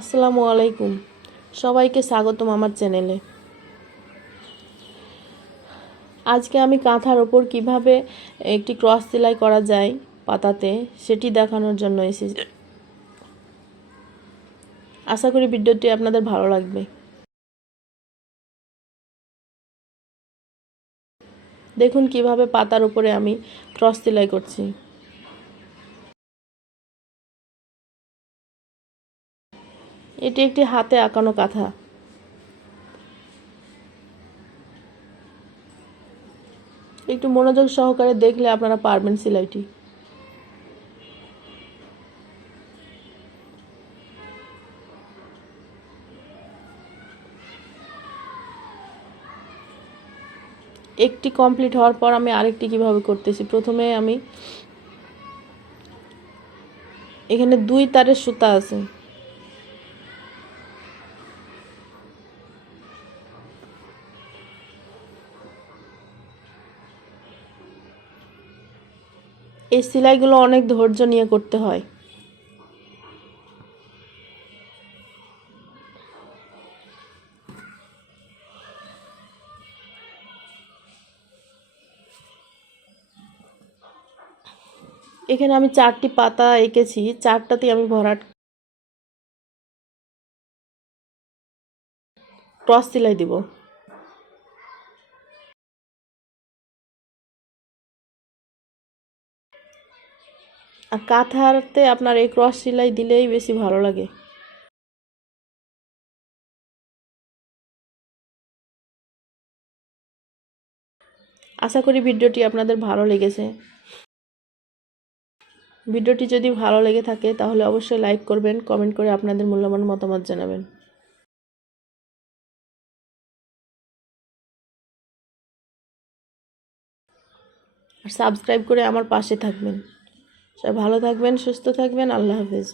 আসসালামু আলাইকুম, সবাইকে স্বাগতম আমার চ্যানেলে। আজকে আমি কাঁথার ওপর কিভাবে একটি ক্রস সেলাই করা যায় পাতাতে সেটি দেখানোর জন্য এসেছি। আশা করি ভিডিওটি আপনাদের ভালো লাগবে। দেখুন কিভাবে পাতার উপরে আমি ক্রস সেলাই করছি। এটি একটি হাতে আঁকানো কাঁথা। একটু মনোযোগ সহকারে দেখলে আপনারা পারবেন সেলাইটি। একটি কমপ্লিট হওয়ার পর আমি আরেকটি কিভাবে করতেছি। প্রথমে আমি এখানে 2 তারের সুতা আছে, এই সেলাইগুলো অনেক ধৈর্য নিয়ে করতে হয়। এখানে আমি 4টি পাতা এঁকেছি, 4টাতেই আমি ভরাট ক্রস সেলাই দিব। আর কাঁথাতে আপনার এই ক্রস সেলাই দিলেই বেশি ভালো লাগে। আশা করি ভিডিওটি আপনাদের ভালো লেগেছে। ভিডিওটি যদি ভালো লেগে থাকে তাহলে অবশ্যই লাইক করবেন, কমেন্ট করে আপনাদের মূল্যবান মতামত জানাবেন। আর সাবস্ক্রাইব করে আমার পাশে থাকবেন। সবাই ভালো থাকবেন, সুস্থ থাকবেন। আল্লাহ হাফেজ।